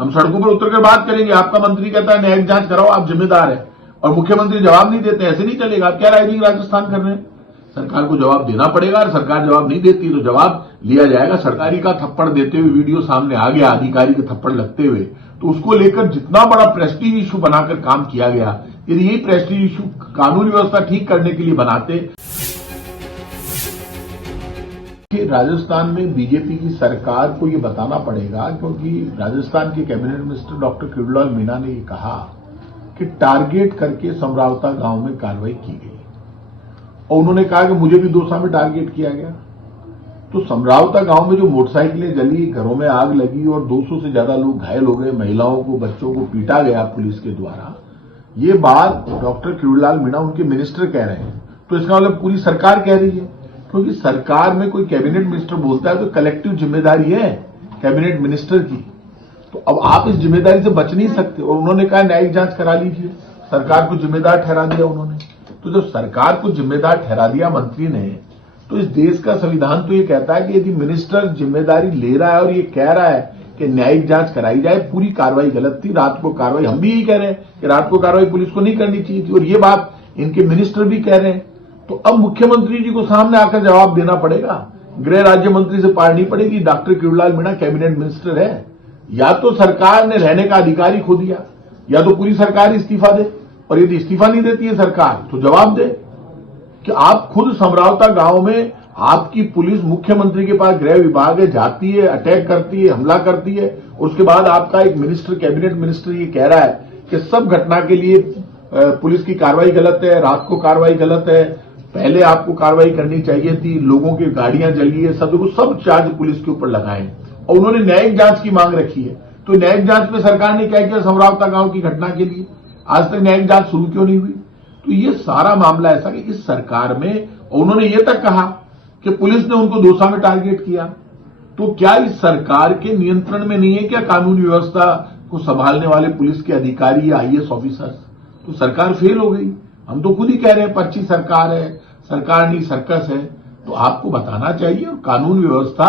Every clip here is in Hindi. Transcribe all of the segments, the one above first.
हम सड़कों पर उतरकर बात करेंगे। आपका मंत्री कहता है न्यायिक जांच कराओ, आप जिम्मेदार है, और मुख्यमंत्री जवाब नहीं देते। ऐसे नहीं चलेगा। आप क्या राइजिंग राजस्थान कर रहे हैं? सरकार को जवाब देना पड़ेगा, और सरकार जवाब नहीं देती तो जवाब लिया जाएगा। सरकारी का थप्पड़ देते हुए वीडियो सामने आ गया, अधिकारी के थप्पड़ लगते हुए, तो उसको लेकर जितना बड़ा प्रेस्टीज इशू बनाकर काम किया गया, यदि यही प्रेस्टीज इशू कानून व्यवस्था ठीक करने के लिए बनाते। राजस्थान में बीजेपी की सरकार को यह बताना पड़ेगा, क्योंकि राजस्थान के cabinet minister doctor Kirodilal Meena ने यह कहा कि टारगेट करके समरावता गांव में कार्रवाई की गई, और उन्होंने कहा कि मुझे भी दौसा में टारगेट किया गया। तो समरावता गांव में जो मोटरसाइकिलें जली, घरों में आग लगी और 200 से ज्यादा लोग घायल हो गए, महिलाओं को, बच्चों को पीटा गया पुलिस के द्वारा, ये बात डॉक्टर किरोड़ीलाल मीणा उनके मिनिस्टर कह रहे हैं। तो इसका मतलब पूरी सरकार कह रही है, क्योंकि सरकार में कोई कैबिनेट मिनिस्टर बोलता है तो कलेक्टिव जिम्मेदारी है कैबिनेट मिनिस्टर की। तो अब आप इस जिम्मेदारी से बच नहीं सकते। और उन्होंने कहा न्यायिक जांच करा लीजिए, सरकार को जिम्मेदार ठहरा दिया उन्होंने। तो जब सरकार को जिम्मेदार ठहरा दिया मंत्री ने, तो इस देश का संविधान तो ये कहता है कि यदि मिनिस्टर जिम्मेदारी ले रहा है और ये कह रहा है कि न्यायिक जांच कराई जाए, पूरी कार्रवाई गलत थी, रात को कार्रवाई, हम भी यही कह रहे हैं कि रात को कार्रवाई पुलिस को नहीं करनी चाहिए थी, और ये बात इनके मिनिस्टर भी कह रहे हैं। तो अब मुख्यमंत्री जी को सामने आकर जवाब देना पड़ेगा। गृह राज्य मंत्री से पार नहीं पड़ेगी। Doctor Kirodilal Meena cabinet minister है। या तो सरकार ने रहने का अधिकार ही खो दिया, या तो पूरी सरकार इस्तीफा दे, और यदि इस्तीफा नहीं देती है सरकार तो जवाब दे कि आप खुद समरावता गांव में आपकी पुलिस मुख्यमंत्री के पास गृह विभाग है, जाती है, अटैक करती है, हमला करती है, और उसके बाद आपका एक मिनिस्टर, कैबिनेट मिनिस्टर ये कह रहा है कि सब घटना के लिए पुलिस की कार्रवाई गलत है, रात को कार्रवाई गलत है, पहले आपको कार्रवाई करनी चाहिए थी, लोगों की गाड़ियां जली है, सब चार्ज पुलिस के ऊपर लगाए, और उन्होंने न्यायिक जांच की मांग रखी है। तो न्यायिक जांच में सरकार ने क्या किया समरावता गांव की घटना के लिए? आज तक न्यायिक जांच शुरू क्यों नहीं हुई? तो ये सारा मामला ऐसा कि इस सरकार में, उन्होंने ये तक कहा कि पुलिस ने उनको दौसा में टारगेट किया। तो क्या इस सरकार के नियंत्रण में नहीं है क्या कानून व्यवस्था को संभालने वाले पुलिस के अधिकारी या आईएएस ऑफिसर्स? तो सरकार फेल हो गई। हम तो खुद ही कह रहे हैं पर्ची सरकार है, सरकार नहीं सर्कस है। तो आपको बताना चाहिए, और कानून व्यवस्था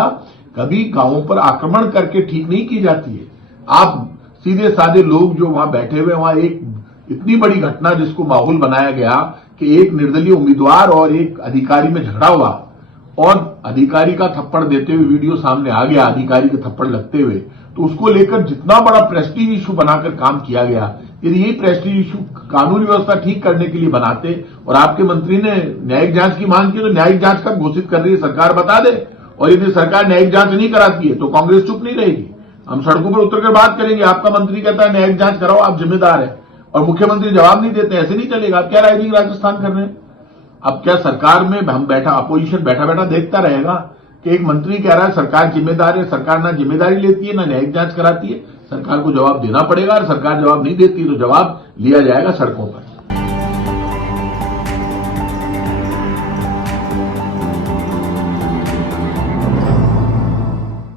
कभी गांवों पर आक्रमण करके ठीक नहीं की जाती है। आप सीधे साधे लोग जो वहां बैठे हुए, वहां एक इतनी बड़ी घटना जिसको माहौल बनाया गया कि एक निर्दलीय उम्मीदवार और एक अधिकारी में झगड़ा हुआ, और अधिकारी का थप्पड़ देते हुए वीडियो सामने आ गया, अधिकारी के थप्पड़ लगते हुए, तो उसको लेकर जितना बड़ा प्रेस्टीज इशू बनाकर काम किया गया, यदि यही प्रेस्टीज इशू कानून व्यवस्था ठीक करने के लिए बनाते, और आपके मंत्री ने न्यायिक जांच की मांग की, तो न्यायिक जांच कब घोषित कर रही है सरकार बता दे। और यदि सरकार न्यायिक जांच नहीं कराती है तो कांग्रेस चुप नहीं रहेगी। हम सड़कों पर उतरकर बात करेंगे। आपका मंत्री कहता है न्यायिक जांच कराओ, आप जिम्मेदार है, और मुख्यमंत्री जवाब नहीं देते। ऐसे नहीं चलेगा। आप क्या राइजिंग राजस्थान कर रहे हैं? अब क्या सरकार में हम अपोजिशन बैठा बैठा देखता रहेगा कि एक मंत्री कह रहा है सरकार जिम्मेदार है, सरकार ना जिम्मेदारी लेती है, ना न्यायिक जांच कराती है? सरकार को जवाब देना पड़ेगा, और सरकार जवाब नहीं देती तो जवाब लिया जाएगा सड़कों पर।